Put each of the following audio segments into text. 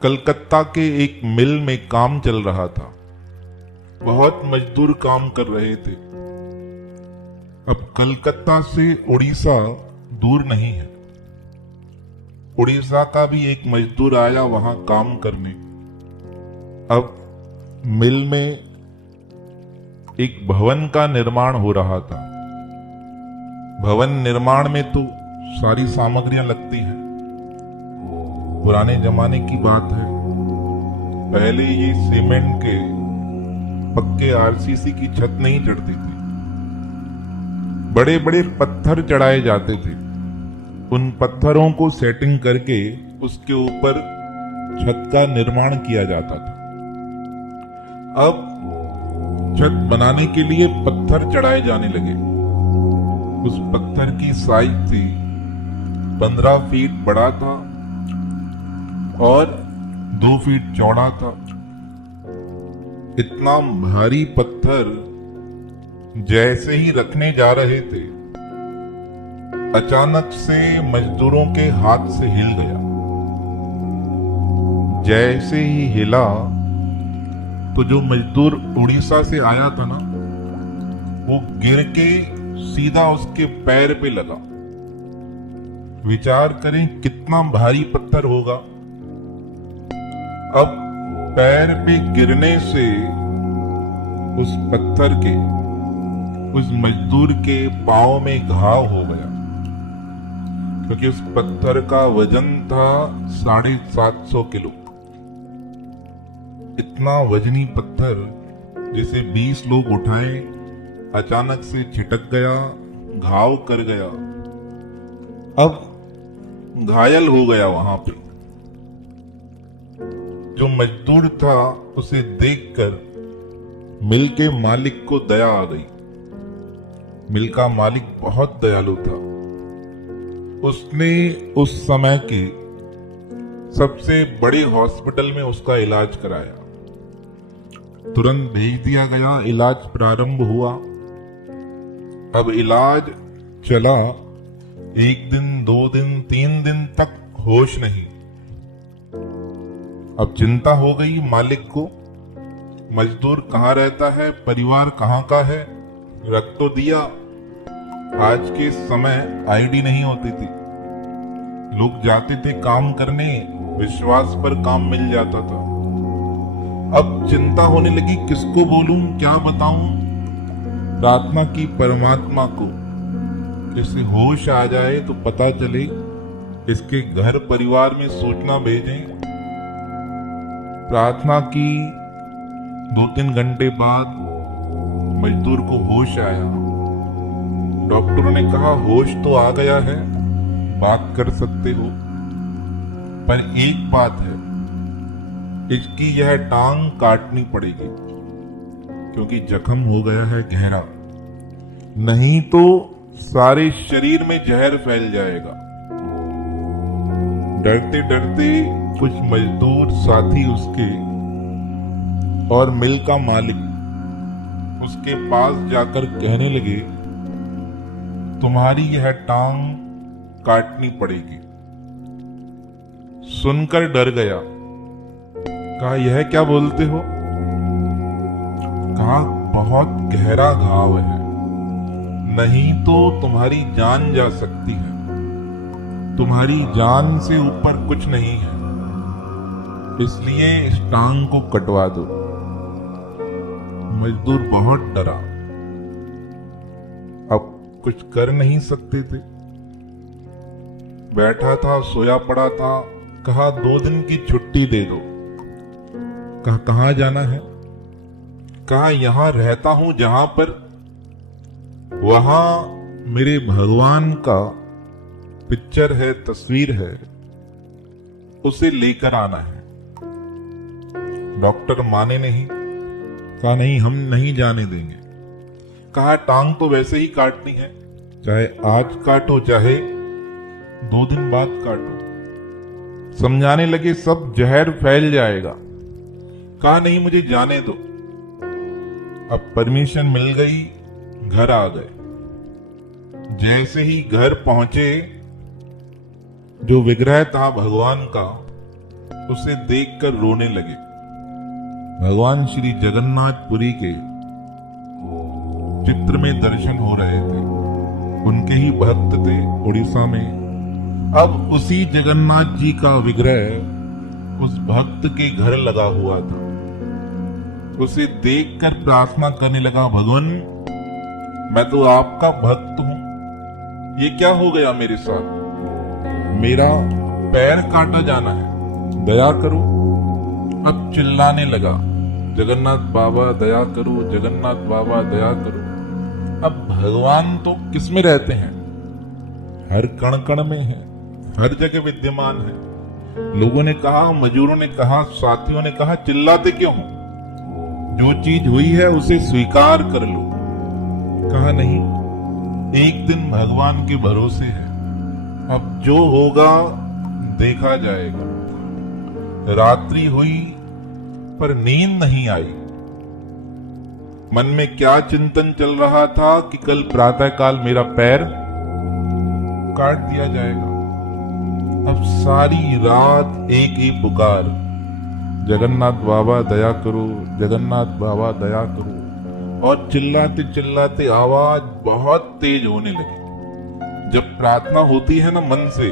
कलकत्ता के एक मिल में काम चल रहा था। बहुत मजदूर काम कर रहे थे। अब कलकत्ता से उड़ीसा दूर नहीं है। उड़ीसा का भी एक मजदूर आया वहां काम करने। अब मिल में एक भवन का निर्माण हो रहा था। भवन निर्माण में तो सारी सामग्रियां लगती हैं। पुराने जमाने की बात है। पहले ये सीमेंट के पक्के आरसीसी की छत नहीं चढ़ती थी। बड़े बड़े पत्थर चढ़ाए जाते थे। उन पत्थरों को सेटिंग करके उसके ऊपर छत का निर्माण किया जाता था। अब छत बनाने के लिए पत्थर चढ़ाए जाने लगे। उस पत्थर की साइज थी 15 फीट बड़ा था और 2 फीट चौड़ा था। इतना भारी पत्थर जैसे ही रखने जा रहे थे, अचानक से मजदूरों के हाथ से हिल गया। जैसे ही हिला तो जो मजदूर उड़ीसा से आया था ना, वो गिर के सीधा उसके पैर पे लगा। विचार करें कितना भारी पत्थर होगा। अब पैर पे गिरने से उस पत्थर के उस मजदूर के पांव में घाव हो गया, क्योंकि उस पत्थर का वजन था 750 किलो। इतना वजनी पत्थर जिसे 20 लोग उठाए, अचानक से छिटक गया, घाव कर गया। अब घायल हो गया वहां पे। जो मजदूर था उसे देखकर मिल के मालिक को दया आ गई। मिल का मालिक बहुत दयालु था। उसने उस समय के सबसे बड़े हॉस्पिटल में उसका इलाज कराया। तुरंत भेज दिया गया, इलाज प्रारंभ हुआ। अब इलाज चला। 1 दिन, 2 दिन, 3 दिन तक होश नहीं। अब चिंता हो गई मालिक को। मजदूर कहाँ रहता है, परिवार कहाँ का है। रख तो दिया। आज के समय आईडी नहीं होती थी। लोग जाते थे काम करने, विश्वास पर काम मिल जाता था। अब चिंता होने लगी, किसको बोलूं, क्या बताऊं। प्रार्थना की परमात्मा को, इसे होश आ जाए तो पता चले, इसके घर परिवार में सूचना भेजें। प्रार्थना की। 2-3 घंटे बाद मजदूर को होश आया। डॉक्टरों ने कहा होश तो आ गया है, बात कर सकते हो, पर एक बात है, इसकी यह टांग काटनी पड़ेगी, क्योंकि जख्म हो गया है गहरा। नहीं तो सारे शरीर में जहर फैल जाएगा। डरते डरते कुछ मजदूर साथी उसके और मिल का मालिक उसके पास जाकर कहने लगे, तुम्हारी यह टांग काटनी पड़ेगी। सुनकर डर गया। कहा यह क्या बोलते हो। कहा बहुत गहरा घाव है, नहीं तो तुम्हारी जान जा सकती है। तुम्हारी जान से ऊपर कुछ नहीं है, इसलिए इस टांग को कटवा दो। मजदूर बहुत डरा। अब कुछ कर नहीं सकते थे। बैठा था, सोया पड़ा था। कहा 2 दिन की छुट्टी दे दो। कहा कहां जाना है। कहा यहां रहता हूं जहां पर, वहां मेरे भगवान का पिक्चर है, तस्वीर है, उसे लेकर आना है। डॉक्टर माने नहीं। कहा नहीं, हम नहीं जाने देंगे। कहा टांग तो वैसे ही काटनी है, चाहे आज काटो चाहे 2 दिन बाद काटो। समझाने लगे सब जहर फैल जाएगा। कहा नहीं, मुझे जाने दो। अब परमिशन मिल गई, घर आ गए। जैसे ही घर पहुंचे, जो विग्रह था भगवान का, उसे देखकर रोने लगे। भगवान श्री जगन्नाथपुरी के चित्र में दर्शन हो रहे थे। उनके ही भक्त थे उड़ीसा में। अब उसी जगन्नाथ जी का विग्रह उस भक्त के घर लगा हुआ था। उसे देखकर प्रार्थना करने लगा, भगवान मैं तो आपका भक्त हूं, ये क्या हो गया मेरे साथ? मेरा पैर काटा जाना है, दया करो। अब चिल्लाने लगा, जगन्नाथ बाबा दया करो, जगन्नाथ बाबा दया करो। अब भगवान तो किस में रहते हैं? हर कण कण में है, हर जगह विद्यमान है। लोगों ने कहा, मजदूरों ने कहा, साथियों ने कहा, चिल्लाते क्यों हो? जो चीज हुई है उसे स्वीकार कर लो। कहा नहीं, एक दिन भगवान के भरोसे है, अब जो होगा देखा जाएगा। रात्रि हुई पर नींद नहीं आई। मन में क्या चिंतन चल रहा था कि कल प्रातःकाल मेरा पैर काट दिया जाएगा। अब सारी रात एक ही पुकार, जगन्नाथ बाबा दया करो, जगन्नाथ बाबा दया करो। और चिल्लाते चिल्लाते आवाज बहुत तेज होने लगी। जब प्रार्थना होती है ना मन से,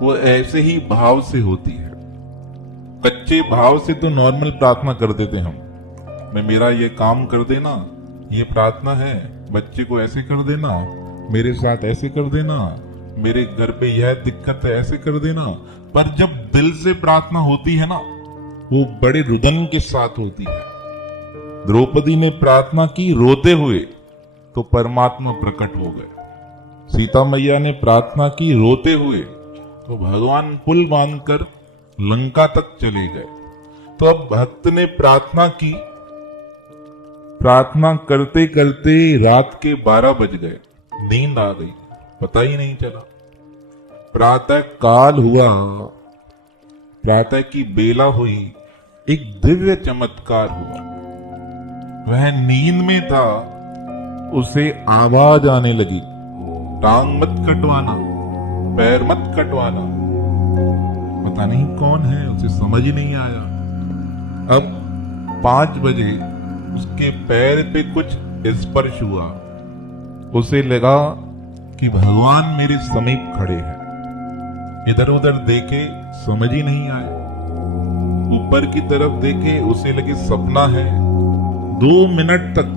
वो ऐसे ही भाव से होती है। कच्चे भाव से तो नॉर्मल प्रार्थना कर देते हम, मैं मेरा ये काम कर देना, ये प्रार्थना है, बच्चे को ऐसे कर देना, मेरे साथ ऐसे कर देना, मेरे घर पे यह दिक्कत है ऐसे कर देना। पर जब दिल से प्रार्थना होती है ना, वो बड़े रुदन के साथ होती है। द्रौपदी ने प्रार्थना की रोते हुए, तो परमात्मा प्रकट हो गए। सीता मैया ने प्रार्थना की रोते हुए, तो भगवान पुल बांधकर लंका तक चले गए। तो अब भक्त ने प्रार्थना की, प्रार्थना करते करते रात के 12 बज गए, नींद आ गई, पता ही नहीं चला। प्रातः काल हुआ, प्रातः की बेला हुई, एक दिव्य चमत्कार हुआ। वह नींद में था, उसे आवाज आने लगी, टांग मत कटवाना, पैर मत कटवाना। पता नहीं कौन है, उसे समझ ही नहीं आया। अब 5 बजे उसके पैर पे कुछ स्पर्श हुआ। उसे लगा कि भगवान मेरे समीप खड़े हैं। इधर उधर देखे, समझ ही नहीं आया। ऊपर की तरफ देखे, उसे लगे सपना है। 2 मिनट तक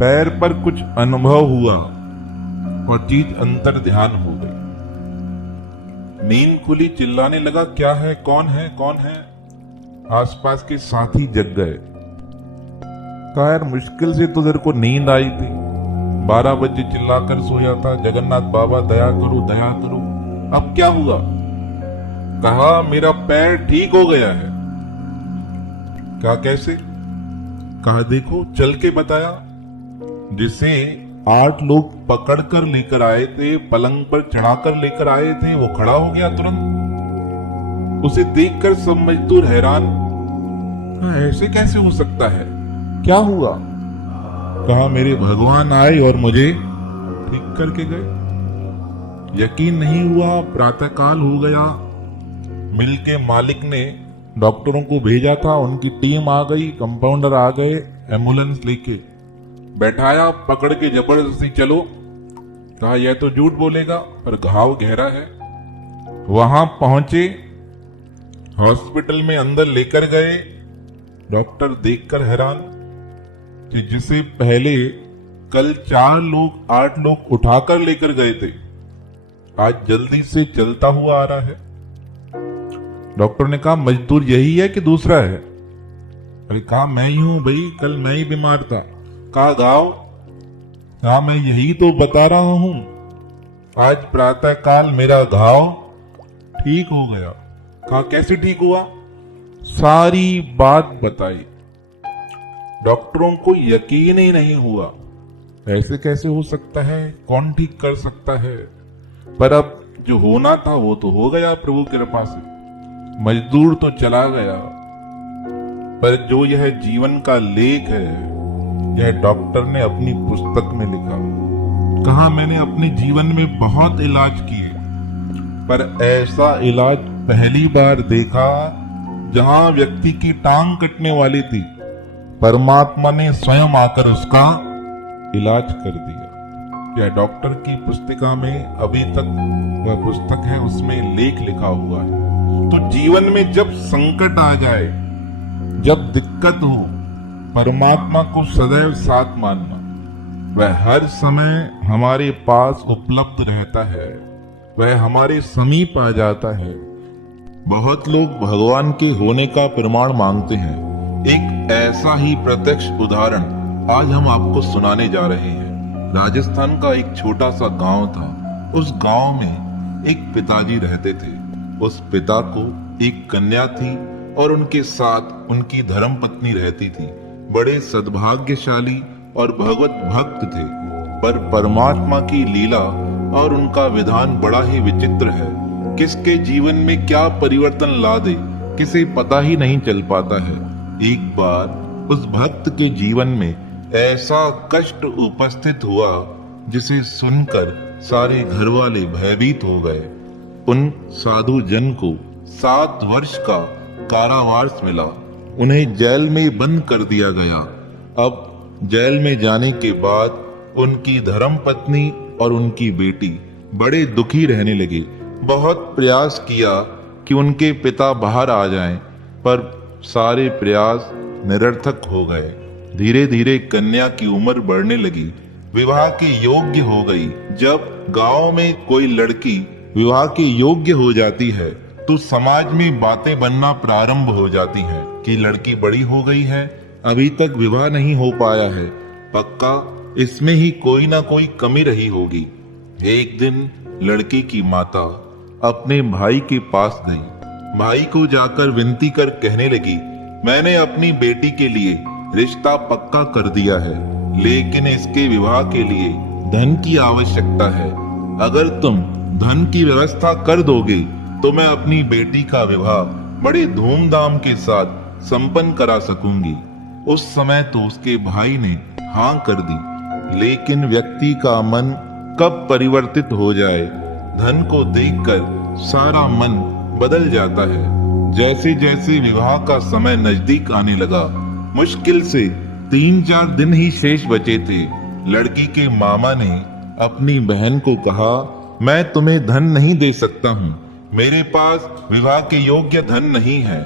पैर पर कुछ अनुभव हुआ और चीज अंतर ध्यान हो गई। नींद खुली, चिल्लाने लगा, क्या है, कौन है, कौन है? आसपास के साथी जग गए। कहा, यार मुश्किल से तो तेरे को नींद आई थी, 12 बजे चिल्लाकर सोया था, जगन्नाथ बाबा दया करो, दया करो, अब क्या हुआ? कहा, मेरा पैर ठीक हो गया है। कहा, कैसे? कहा, देखो, चल के बताया। जिसे 8 लोग पकड़कर लेकर आए थे, पलंग पर चढ़ाकर लेकर आए थे, वो खड़ा हो गया तुरंत। उसे देखकर सब मजदूर हैरान, ऐसे कैसे हो सकता है, क्या हुआ? कहा, मेरे भगवान आए और मुझे ठीक करके गए। यकीन नहीं हुआ, प्रातःकाल हो गया। मिल के मालिक ने डॉक्टरों को भेजा था, उनकी टीम आ गई, कंपाउंडर आ गए, एम्बुलेंस लेके बैठाया, पकड़ के जबरदस्ती चलो। कहा, यह तो झूठ बोलेगा, पर घाव गहरा है। वहां पहुंचे, हॉस्पिटल में अंदर लेकर गए। डॉक्टर देखकर हैरान कि जिसे पहले कल 4 लोग 8 लोग उठाकर लेकर गए थे, आज जल्दी से चलता हुआ आ रहा है। डॉक्टर ने कहा, मजदूर यही है कि दूसरा है? अरे कहा, मैं ही हूं भाई, कल मैं ही बीमार था। कहा, घाव? कहा, मैं यही तो बता रहा हूं, आज प्रातःकाल मेरा घाव ठीक हो गया। कहा, कैसे ठीक हुआ? सारी बात बताई। डॉक्टरों को यकीन ही नहीं हुआ, ऐसे कैसे हो सकता है, कौन ठीक कर सकता है? पर अब जो होना था वो तो हो गया प्रभु की कृपा से। मजदूर तो चला गया, पर जो यह जीवन का लेख है, यह डॉक्टर ने अपनी पुस्तक में लिखा। कहा, मैंने अपने जीवन में बहुत इलाज किए, पर ऐसा इलाज पहली बार देखा जहां व्यक्ति की टांग कटने वाली थी, परमात्मा ने स्वयं आकर उसका इलाज कर दिया। यह डॉक्टर की पुस्तिका में अभी तक वह पुस्तक है, उसमें लेख लिखा हुआ है। तो जीवन में जब संकट आ जाए, जब दिक्कत हो, परमात्मा को सदैव साथ मानना। वह हर समय हमारे पास उपलब्ध रहता है, वह हमारे समीप आ जाता है। बहुत लोग भगवान के होने का प्रमाण मांगते हैं। एक ऐसा ही प्रत्यक्ष उदाहरण आज हम आपको सुनाने जा रहे हैं। राजस्थान का एक छोटा सा गांव था। उस गांव में एक पिताजी रहते थे। उस पिता को एक कन्या थी और उनके साथ उनकी धर्म पत्नी रहती थी। बड़े सद्भाग्यशाली और भगवत भक्त थे, पर परमात्मा की लीला और उनका विधान बड़ा ही विचित्र है। किसके जीवन में क्या परिवर्तन ला दे, किसे पता ही नहीं चल पाता है। एक बार उस भक्त के जीवन में ऐसा कष्ट उपस्थित हुआ जिसे सुनकर सारे घर वाले भयभीत हो गए। उन साधु जन को 7 वर्ष का कारावास मिला। उन्हें जेल में बंद कर दिया गया। अब जेल में जाने के बाद उनकी धर्म पत्नी और उनकी बेटी बड़े दुखी रहने लगे। बहुत प्रयास किया कि उनके पिता बाहर आ जाएं, पर सारे प्रयास निरर्थक हो गए। धीरे धीरे कन्या की उम्र बढ़ने लगी, विवाह के योग्य हो गई। जब गांव में कोई लड़की विवाह के योग्य हो जाती है तो समाज में बातें बनना प्रारंभ हो जाती हैं कि लड़की बड़ी हो गई है, अभी तक विवाह नहीं हो पाया है, पक्का इसमें ही कोई ना कोई कमी रही होगी। एक दिन लड़की की माता अपने भाई के पास गई। भाई को जाकर विनती कर कहने लगी, मैंने अपनी बेटी के लिए रिश्ता पक्का कर दिया है, लेकिन इसके विवाह के लिए धन की आवश्यकता है। अगर तुम धन की व्यवस्था कर दोगे तो मैं अपनी बेटी का विवाह बड़े धूमधाम के साथ संपन्न करा सकूंगी। उस समय तो उसके भाई ने हाँ कर दी, लेकिन व्यक्ति का मन कब परिवर्तित हो जाए, धन को देखकर सारा मन बदल जाता है। जैसे जैसे विवाह का समय नजदीक आने लगा, मुश्किल से 3-4 दिन ही शेष बचे थे। लड़की के मामा ने अपनी बहन को कहा, मैं तुम्हें धन नहीं दे सकता हूँ, मेरे पास विवाह के योग्य धन नहीं है,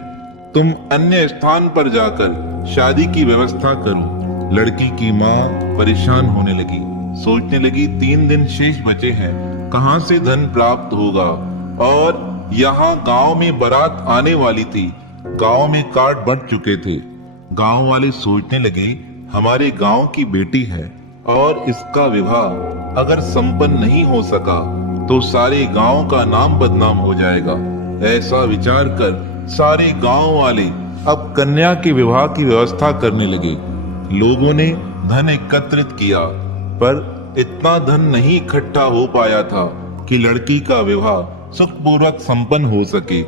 तुम अन्य स्थान पर जाकर शादी की व्यवस्था करो। लड़की की माँ परेशान होने लगी, सोचने लगी 3 दिन शेष बचे हैं, कहां से धन प्राप्त होगा। और यहाँ गांव में बारात आने वाली थी। गांव में कार्ड बंट चुके थे। गांव वाले सोचने लगे, हमारे गांव की बेटी है और इसका विवाह अगर संपन्न नहीं हो सका तो सारे गांव का नाम बदनाम हो जाएगा। ऐसा विचार कर सारे गांव वाले अब कन्या के विवाह की व्यवस्था करने लगे। लोगों ने धन एकत्रित किया, पर इतना धन नहीं इकट्ठा हो पाया था कि लड़की का विवाह सुखपूर्वक संपन्न हो सके।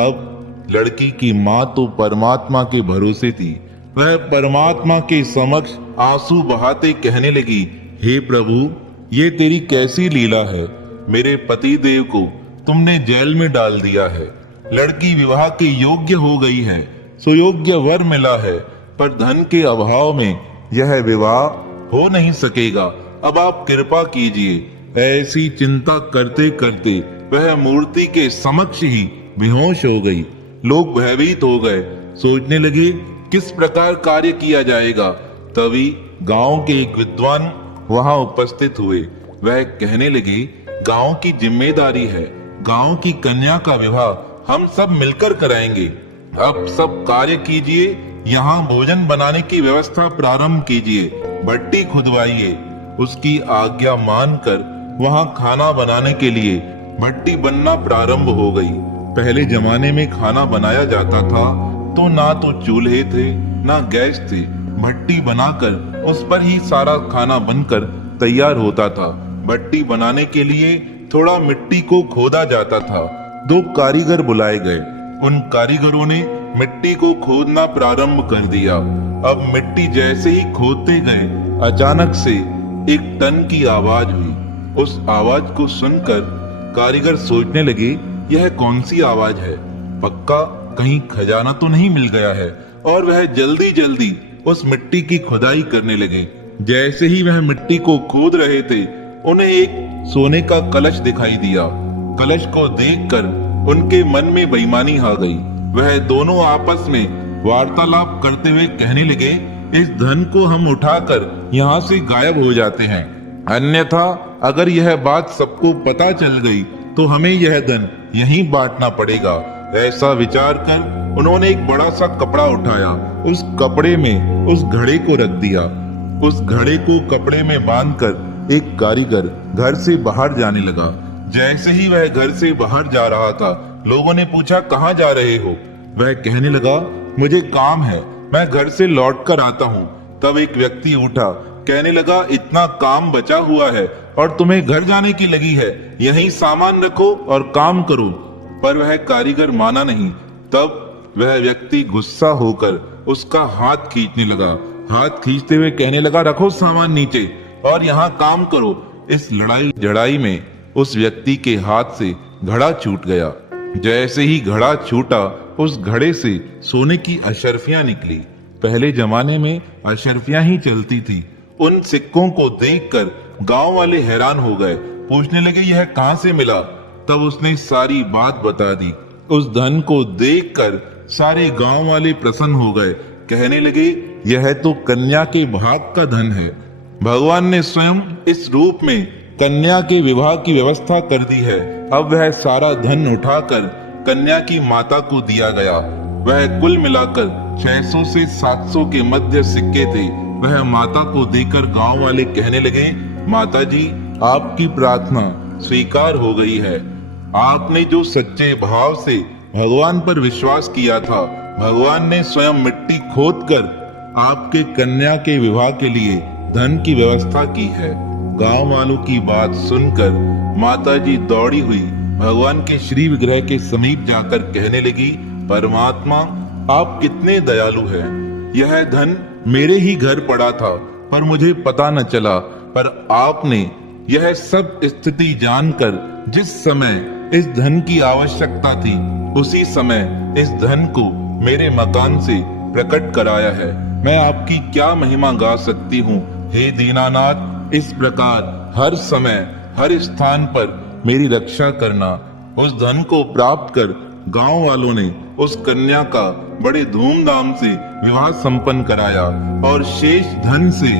अब लड़की की माँ तो परमात्मा के भरोसे थी। वह परमात्मा के समक्ष आंसू बहाते कहने लगी, हे प्रभु, ये तेरी कैसी लीला है। मेरे पति देव को तुमने जेल में डाल दिया है, लड़की विवाह के योग्य हो गई है, सुयोग्य वर मिला है, पर धन के अभाव में यह विवाह हो नहीं सकेगा। अब आप कृपा कीजिए। ऐसी चिंता करते करते वह मूर्ति के समक्ष ही बेहोश हो गई। लोग भयभीत हो गए, सोचने लगे किस प्रकार कार्य किया जाएगा। तभी गांव के एक विद्वान वहां उपस्थित हुए। वह कहने लगे, गांव की जिम्मेदारी है, गांव की कन्या का विवाह हम सब मिलकर कराएंगे। अब सब कार्य कीजिए, यहाँ भोजन बनाने की व्यवस्था प्रारंभ कीजिए, भट्टी खुदवाइए। उसकी आज्ञा मानकर वहां खाना बनाने के लिए भट्टी बनना प्रारंभ हो गई। पहले जमाने में खाना बनाया जाता था तो ना तो चूल्हे थे ना गैस थे। भट्टी बनाकर उस पर ही सारा खाना बनकर तैयार होता था। भट्टी बनाने के लिए थोड़ा मिट्टी को खोदा जाता था। 2 कारीगर बुलाए गए। उन कारीगरों ने मिट्टी को खोदना प्रारंभ कर दिया। अब मिट्टी जैसे ही खोदते गए, अचानक से एक टन की आवाज हुई। उस आवाज को सुनकर कारीगर सोचने लगे, यह कौन सी आवाज है? पक्का कहीं खजाना तो नहीं मिल गया है। और वह जल्दी जल्दी उस मिट्टी की खुदाई करने लगे। जैसे ही वह मिट्टी को खोद रहे थे, उन्हें एक सोने का कलश दिखाई दिया। कलश को देखकर उनके मन में बेईमानी आ गई। वह दोनों आपस में वार्तालाप करते हुए कहने लगे, इस धन को हम उठाकर यहाँ से गायब हो जाते हैं, अन्यथा अगर यह बात सबको पता चल गई तो हमें यह धन यहीं बांटना पड़ेगा। ऐसा विचार कर उन्होंने एक बड़ा सा कपड़ा उठाया, उस कपड़े में उस घड़े को रख दिया। उस घड़े को कपड़े में बांधकर एक कारीगर घर से बाहर जाने लगा। जैसे ही वह घर से बाहर जा रहा था, लोगों ने पूछा, कहाँ जा रहे हो? वह कहने लगा, मुझे काम है, मैं घर से लौट कर आता हूँ। तब एक व्यक्ति उठा, कहने लगा, इतना काम बचा हुआ है और तुम्हें घर जाने की लगी है, यहीं सामान रखो और काम करो। पर वह कारीगर माना नहीं। तब वह व्यक्ति गुस्सा होकर उसका हाथ खींचने लगा। हाथ खींचते हुए कहने लगा, रखो सामान नीचे और यहाँ काम करो। इस लड़ाई झड़ाई में उस व्यक्ति के हाथ से घड़ा छूट गया। जैसे ही घड़ा छूटा, उस घड़े से सोने की अशर्फियां निकली। पहले जमाने में अशर्फियां ही चलती थी। उन सिक्कों को देखकर गांव वाले हैरान हो गए, पूछने लगे, यह कहां से मिला? तब उसने सारी बात बता दी। उस धन को देखकर सारे गांव वाले प्रसन्न हो गए, कहने लगे, यह तो कन्या के भाग का धन है। भगवान ने स्वयं इस रूप में कन्या के विवाह की व्यवस्था कर दी है। अब वह सारा धन उठाकर कन्या की माता को दिया गया। वह कुल मिलाकर 600 से 700 के मध्य सिक्के थे। वह माता को देकर गांव वाले कहने लगे, माता जी, आपकी प्रार्थना स्वीकार हो गई है। आपने जो सच्चे भाव से भगवान पर विश्वास किया था, भगवान ने स्वयं मिट्टी खोदकर आपके कन्या के विवाह के लिए धन की व्यवस्था की है। गांव वालों की बात सुनकर माताजी दौड़ी हुई भगवान के श्री विग्रह के समीप जाकर कहने लगी, परमात्मा, आप कितने दयालु हैं। यह धन मेरे ही घर पड़ा था पर मुझे पता न चला, पर आपने यह सब स्थिति जानकर जिस समय इस धन की आवश्यकता थी, उसी समय इस धन को मेरे मकान से प्रकट कराया है। मैं आपकी क्या महिमा गा सकती हूँ। हे दीनानाथ, इस प्रकार हर समय हर स्थान पर मेरी रक्षा करना। उस धन को प्राप्त कर गांव वालों ने उस कन्या का बड़े धूमधाम से विवाह संपन्न कराया और शेष धन से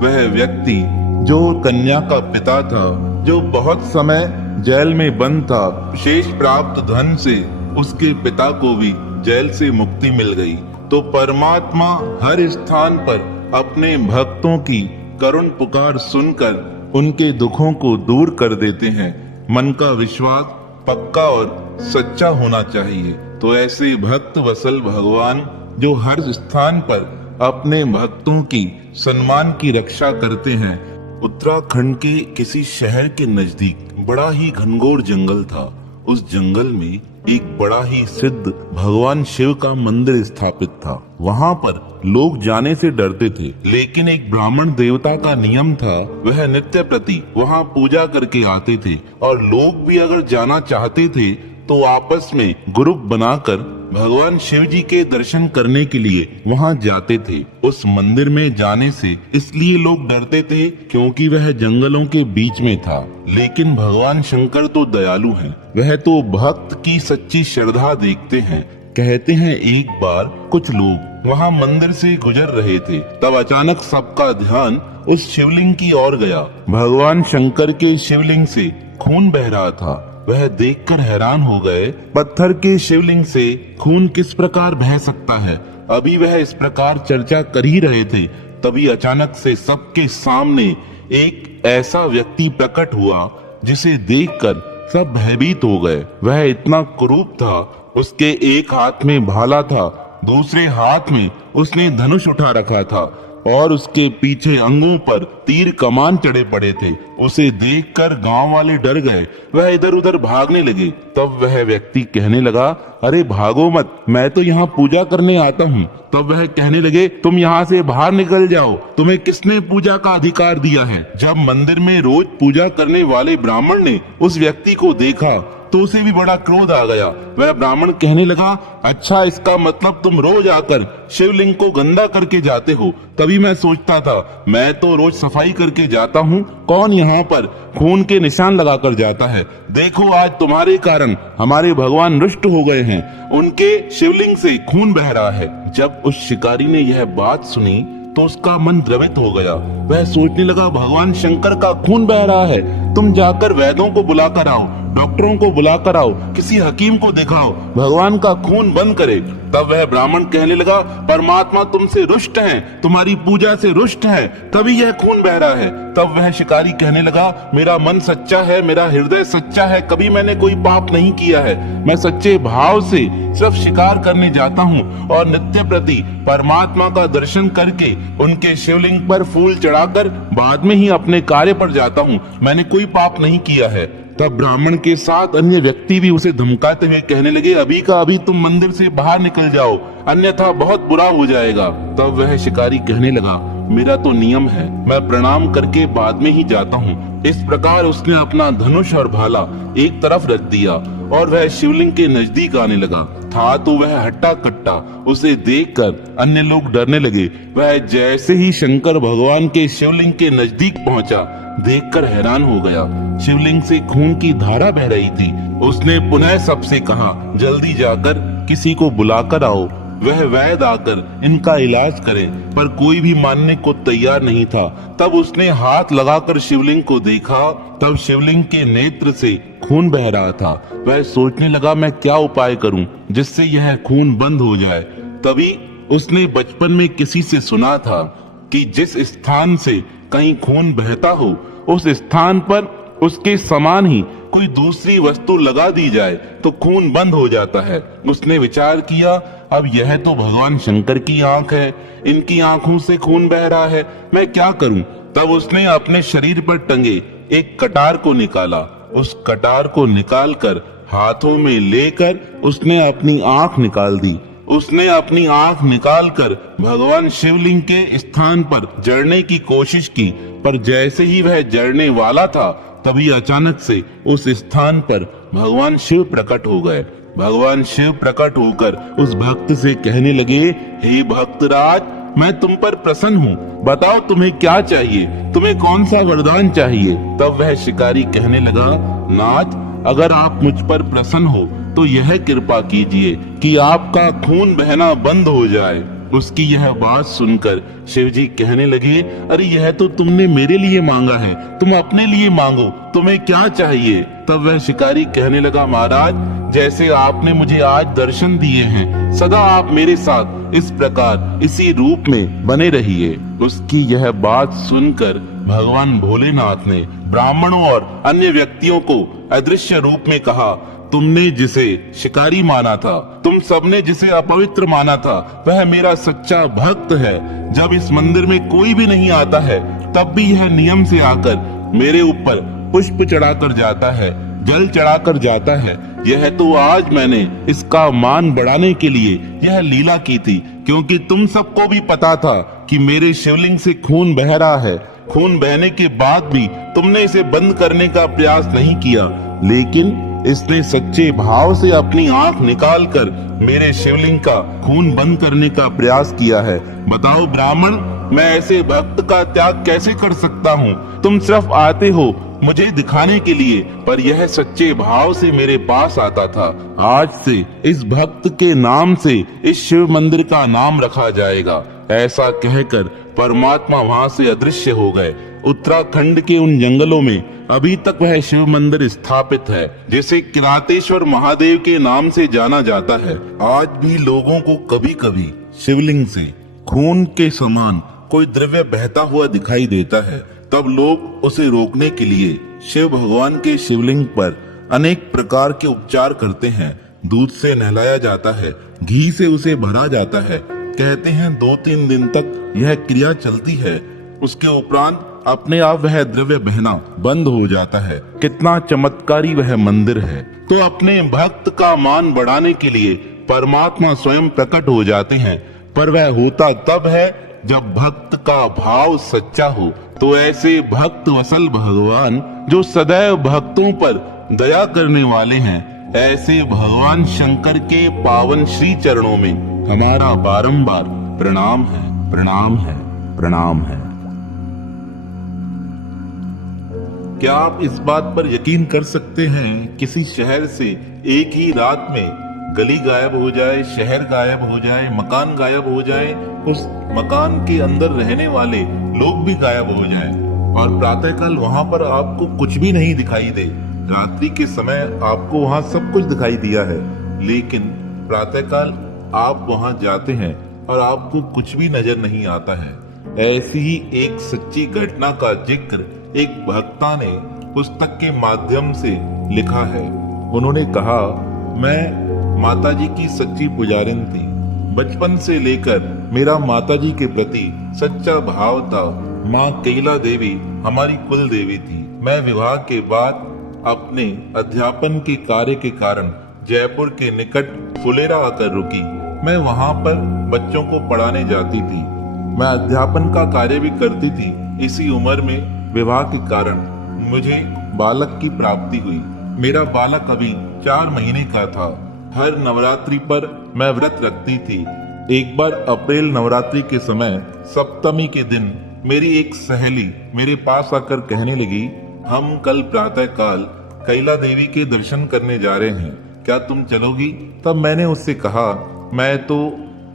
वह व्यक्ति जो कन्या का पिता था, जो बहुत समय जेल में बंद था, शेष प्राप्त धन से उसके पिता को भी जेल से मुक्ति मिल गई। तो परमात्मा हर स्थान पर अपने भक्तों की करुण पुकार सुनकर उनके दुखों को दूर कर देते हैं। मन का विश्वास पक्का और सच्चा होना चाहिए। तो ऐसे भक्त वत्सल भगवान जो हर स्थान पर अपने भक्तों की सम्मान की रक्षा करते हैं। उत्तराखंड के किसी शहर के नजदीक बड़ा ही घनघोर जंगल था। उस जंगल में एक बड़ा ही सिद्ध भगवान शिव का मंदिर स्थापित था। वहाँ पर लोग जाने से डरते थे, लेकिन एक ब्राह्मण देवता का नियम था, वह नित्य प्रति वहाँ पूजा करके आते थे और लोग भी अगर जाना चाहते थे तो आपस में ग्रुप बनाकर भगवान शिव जी के दर्शन करने के लिए वहाँ जाते थे। उस मंदिर में जाने से इसलिए लोग डरते थे क्योंकि वह जंगलों के बीच में था। लेकिन भगवान शंकर तो दयालु हैं, वह तो भक्त की सच्ची श्रद्धा देखते हैं। कहते हैं एक बार कुछ लोग वहाँ मंदिर से गुजर रहे थे, तब अचानक सबका ध्यान उस शिवलिंग की ओर गया। भगवान शंकर के शिवलिंग से खून बह रहा था। वह देखकर हैरान हो गए, पत्थर के शिवलिंग से खून किस प्रकार बह सकता है। अभी वह इस प्रकार चर्चा कर ही रहे थे, तभी अचानक से सबके सामने एक ऐसा व्यक्ति प्रकट हुआ जिसे देखकर सब भयभीत हो गए। वह इतना कुरूप था, उसके एक हाथ में भाला था, दूसरे हाथ में उसने धनुष उठा रखा था और उसके पीछे अंगों पर तीर कमान चढ़े पड़े थे। उसे देखकर गांव वाले डर गए, वह इधर उधर भागने लगे। तब वह व्यक्ति कहने लगा, अरे भागो मत, मैं तो यहाँ पूजा करने आता हूँ। तब वह कहने लगे, तुम यहाँ से बाहर निकल जाओ, तुम्हें किसने पूजा का अधिकार दिया है। जब मंदिर में रोज पूजा करने वाले ब्राह्मण ने उस व्यक्ति को देखा तो उसे भी बड़ा क्रोध आ गया। वह ब्राह्मण कहने लगा, अच्छा इसका मतलब तुम रोज आकर शिवलिंग को गंदा करके जाते हो। तभी मैं सोचता था, मैं तो रोज सफाई करके जाता हूँ, कौन यहाँ पर खून के निशान लगाकर जाता है। देखो आज तुम्हारे कारण हमारे भगवान रुष्ट हो गए हैं, उनके शिवलिंग से खून बह रहा है। जब उस शिकारी ने यह बात सुनी तो उसका मन द्रवित हो गया। वह सोचने लगा, भगवान शंकर का खून बह रहा है, तुम जाकर वैद्यों को बुलाकर आओ, डॉक्टरों को बुलाकर आओ, किसी हकीम को दिखाओ, भगवान का खून बंद करे। तब वह ब्राह्मण कहने लगा, परमात्मा तुमसे रुष्ट हैं, तुम्हारी पूजा से रुष्ट है, तभी यह खून बह रहा है। तब वह शिकारी कहने लगा, मेरा मन सच्चा है, मेरा हृदय सच्चा है, कभी मैंने कोई पाप नहीं किया है। मैं सच्चे भाव से सिर्फ शिकार करने जाता हूँ और नित्य प्रति परमात्मा का दर्शन करके उनके शिवलिंग पर फूल चढ़ाकर बाद में ही अपने कार्य पर जाता हूँ, मैंने कोई पाप नहीं किया है। तब ब्राह्मण के साथ अन्य व्यक्ति भी उसे धमकाते हुए कहने लगे, अभी का अभी तुम मंदिर से बाहर निकल जाओ, अन्यथा बहुत बुरा हो जाएगा। तब वह शिकारी कहने लगा, मेरा तो नियम है, मैं प्रणाम करके बाद में ही जाता हूँ। इस प्रकार उसने अपना धनुष और भाला एक तरफ रख दिया और वह शिवलिंग के नजदीक आने लगा। था तो वह हट्टा कट्टा, उसे देखकर अन्य लोग डरने लगे। वह जैसे ही शंकर भगवान के शिवलिंग के नजदीक पहुंचा, देखकर हैरान हो गया। शिवलिंग से खून की धारा बह रही थी। उसने पुनः सबसे कहा, जल्दी जाकर किसी को बुलाकर आओ, वह वैद्य आकर इनका इलाज करे। पर कोई भी मानने को तैयार नहीं था। तब उसने हाथ लगाकर शिवलिंग को देखा, तब शिवलिंग के नेत्र से खून बह रहा था। वह सोचने लगा, मैं क्या उपाय करूं जिससे यह खून बंद हो जाए। तभी उसने बचपन में किसी से सुना था कि जिस स्थान से कहीं खून बहता हो, उस स्थान पर उसके समान ही कोई दूसरी वस्तु लगा दी जाए तो खून बंद हो जाता है। उसने विचार किया, अब यह तो भगवान शंकर की आंख है, इनकी आंखों से खून बह रहा है, मैं क्या करूं। तब उसने अपने शरीर पर टंगे एक कटार को निकाला। उस कटार को निकालकर हाथों में लेकर उसने अपनी आंख निकाल दी। उसने अपनी आंख निकालकर भगवान शिवलिंग के स्थान पर जड़ने की कोशिश की, पर जैसे ही वह जड़ने वाला था तभी अचानक से उस स्थान पर भगवान शिव प्रकट हो गए। भगवान शिव प्रकट होकर उस भक्त से कहने लगे, हे भक्तराज, मैं तुम पर प्रसन्न हूँ, बताओ तुम्हें क्या चाहिए, तुम्हें कौन सा वरदान चाहिए। तब वह शिकारी कहने लगा, नाथ, अगर आप मुझ पर प्रसन्न हो तो यह कृपा कीजिए कि आपका खून बहना बंद हो जाए। उसकी यह बात सुनकर शिवजी कहने लगे, अरे यह तो तुमने मेरे लिए मांगा है, तुम अपने लिए मांगो, तुम्हें क्या चाहिए। तब वह शिकारी कहने लगा, महाराज, जैसे आपने मुझे आज दर्शन दिए हैं, सदा आप मेरे साथ इस प्रकार इसी रूप में बने रहिए। उसकी यह बात सुनकर भगवान भोलेनाथ ने ब्राह्मणों और अन्य व्यक्तियों को अदृश्य रूप में कहा, तुमने जिसे शिकारी माना था, तुम सबने जिसे अपवित्र माना था, वह मेरा सच्चा भक्त है। जब इस मंदिर में कोई भी नहीं आता है तब भी यह नियम से आकर मेरे ऊपर पुष्प चढ़ाकर जाता है, जल चढ़ाकर जाता है। यह तो आज मैंने इसका मान बढ़ाने के लिए यह लीला की थी, क्योंकि तुम सबको भी पता था कि मेरे शिवलिंग से खून बह रहा है। खून बहने के बाद भी तुमने इसे बंद करने का प्रयास नहीं किया, लेकिन इसने सच्चे भाव से अपनी आंख निकालकर मेरे शिवलिंग का खून बंद करने का प्रयास किया है। बताओ ब्राह्मण, मैं ऐसे भक्त का त्याग कैसे कर सकता हूँ। तुम सिर्फ आते हो मुझे दिखाने के लिए, पर यह सच्चे भाव से मेरे पास आता था। आज से इस भक्त के नाम से इस शिव मंदिर का नाम रखा जाएगा। ऐसा कहकर परमात्मा वहां से अदृश्य हो गए। उत्तराखंड के उन जंगलों में अभी तक वह शिव मंदिर स्थापित है, जिसे किरातेश्वर महादेव के नाम से जाना जाता है। आज भी लोगों को कभी कभी शिवलिंग से खून के समान कोई द्रव्य बहता हुआ दिखाई देता है, तब लोग उसे रोकने के लिए शिव भगवान के शिवलिंग पर अनेक प्रकार के उपचार करते हैं। दूध से नहलाया जाता है, घी से उसे भरा जाता है। कहते हैं 2-3 दिन तक यह क्रिया चलती है, उसके उपरांत अपने आप वह द्रव्य बहना बंद हो जाता है। कितना चमत्कारी वह मंदिर है। तो अपने भक्त का मान बढ़ाने के लिए परमात्मा स्वयं प्रकट हो जाते हैं, पर वह होता तब है जब भक्त का भाव सच्चा हो। तो ऐसे भक्त वसल भगवान जो सदैव भक्तों पर दया करने वाले हैं, ऐसे भगवान शंकर के पावन श्री चरणों में हमारा बारंबार प्रणाम है, प्रणाम है, प्रणाम है। क्या आप इस बात पर यकीन कर सकते हैं, किसी शहर से एक ही रात में गली गायब हो जाए, शहर गायब हो जाए, मकान गायब हो जाए, उस मकान के अंदर रहने वाले लोग भी गायब हो जाएं और प्रातःकाल वहां पर आपको कुछ भी नहीं दिखाई दे। रात्रि के समय आपको वहां सब कुछ दिखाई दिया है, लेकिन प्रातःकाल आप वहां जाते हैं और आपको कुछ भी नजर नहीं आता है। ऐसी ही एक सच्ची घटना का जिक्र एक भक्ता ने पुस्तक के माध्यम से लिखा है। उन्होंने कहा, मैं माताजी की सच्ची पुजारिन थी। बचपन से लेकर मेरा माताजी के प्रति सच्चा भाव था। माँ कैला देवी हमारी कुल देवी थी। मैं विवाह के बाद अपने अध्यापन के कार्य के कारण जयपुर के निकट फुलेरा आकर रुकी। मैं वहां पर बच्चों को पढ़ाने जाती थी। मैं अध्यापन का कार्य भी करती थी। इसी उम्र में विवाह के कारण मुझे बालक की प्राप्ति हुई। मेरा बालक अभी 4 महीने का था। हर नवरात्रि पर मैं व्रत रखती थी। एक बार अप्रैल नवरात्रि के समय सप्तमी के दिन मेरी एक सहेली मेरे पास आकर कहने लगी, हम कल प्रातःकाल कैला देवी के दर्शन करने जा रहे हैं, क्या तुम चलोगी? तब मैंने उससे कहा, मैं तो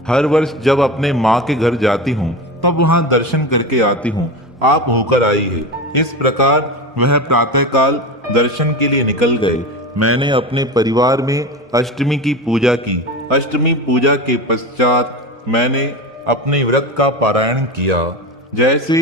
हर वर्ष जब अपने माँ के घर जाती हूँ तब वहाँ दर्शन करके आती हूँ, आप होकर आई है। इस प्रकार वह प्रातःकाल दर्शन के लिए निकल गए। मैंने अपने परिवार में अष्टमी की पूजा की। अष्टमी पूजा के पश्चात मैंने अपने व्रत का पारायण किया। जैसे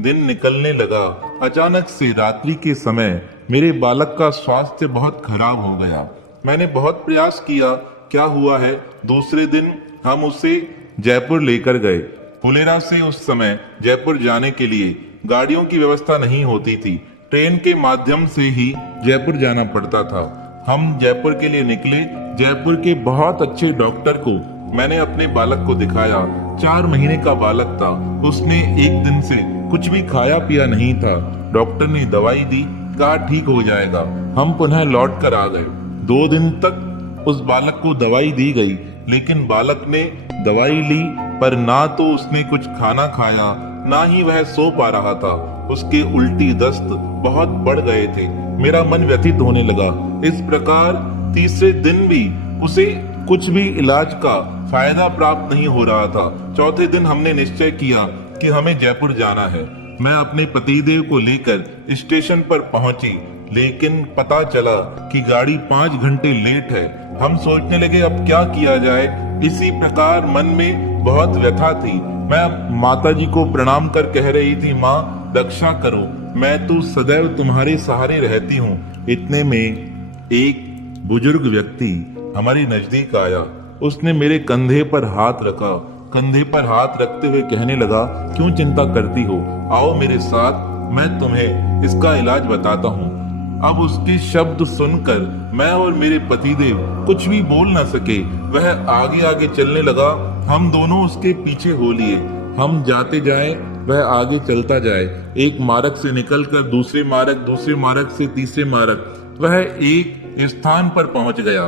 दिन निकलने लगा, अचानक से रात्रि के समय मेरे बालक का स्वास्थ्य बहुत खराब हो गया। मैंने बहुत प्रयास किया, क्या हुआ है? दूसरे दिन हम उसे जयपुर लेकर गए। फुलेरा से उस समय जयपुर जाने के लिए गाड़ियों की व्यवस्था नहीं होती थी। ट्रेन के माध्यम से ही जयपुर जाना पड़ता था। हम जयपुर के लिए निकले। जयपुर के बहुत अच्छे डॉक्टर को मैंने अपने बालक को दिखाया। 4 महीने का बालक था। उसने एक दिन से कुछ भी खाया पिया नहीं था। डॉक्टर ने दवाई दी, कहा ठीक हो जाएगा। हम पुनः लौट कर आ गए। 2 दिन तक उस बालक को दवाई दी गई, लेकिन बालक ने दवाई ली पर ना तो उसने कुछ खाना खाया, ना ही वह सो पा रहा था। उसके उल्टी दस्त बहुत बढ़ गए थे। मेरा मन व्यथित होने लगा। इस प्रकार तीसरे दिन भी उसे कुछ भी इलाज का फायदा प्राप्त नहीं हो रहा था। चौथे दिन हमने निश्चय किया कि हमें जयपुर जाना है। मैं अपने पतिदेव को लेकर स्टेशन पर पहुंची, लेकिन पता चला कि गाड़ी 5 घंटे लेट है। हम सोचने लगे अब क्या किया जाए। इसी प्रकार मन में बहुत व्यथा थी। मैं माताजी को प्रणाम कर कह रही थी, माँ रक्षा करो, मैं तो सदैव तुम्हारे सहारे रहती हूँ। इतने में एक बुजुर्ग व्यक्ति हमारे नजदीक आया। उसने मेरे कंधे पर हाथ रखा। कंधे पर हाथ रखते हुए कहने लगा, क्यों चिंता करती हो, आओ मेरे साथ, मैं तुम्हें इसका इलाज बताता हूँ। अब उसके शब्द सुनकर मैं और मेरे पतिदेव कुछ भी बोल न सके। वह आगे आगे चलने लगा। हम दोनों उसके पीछे हो लिए। हम जाते जाए, वह आगे चलता जाए। एक मार्ग से निकलकर दूसरे मार्ग से तीसरे मार्ग, वह एक स्थान पर पहुंच गया।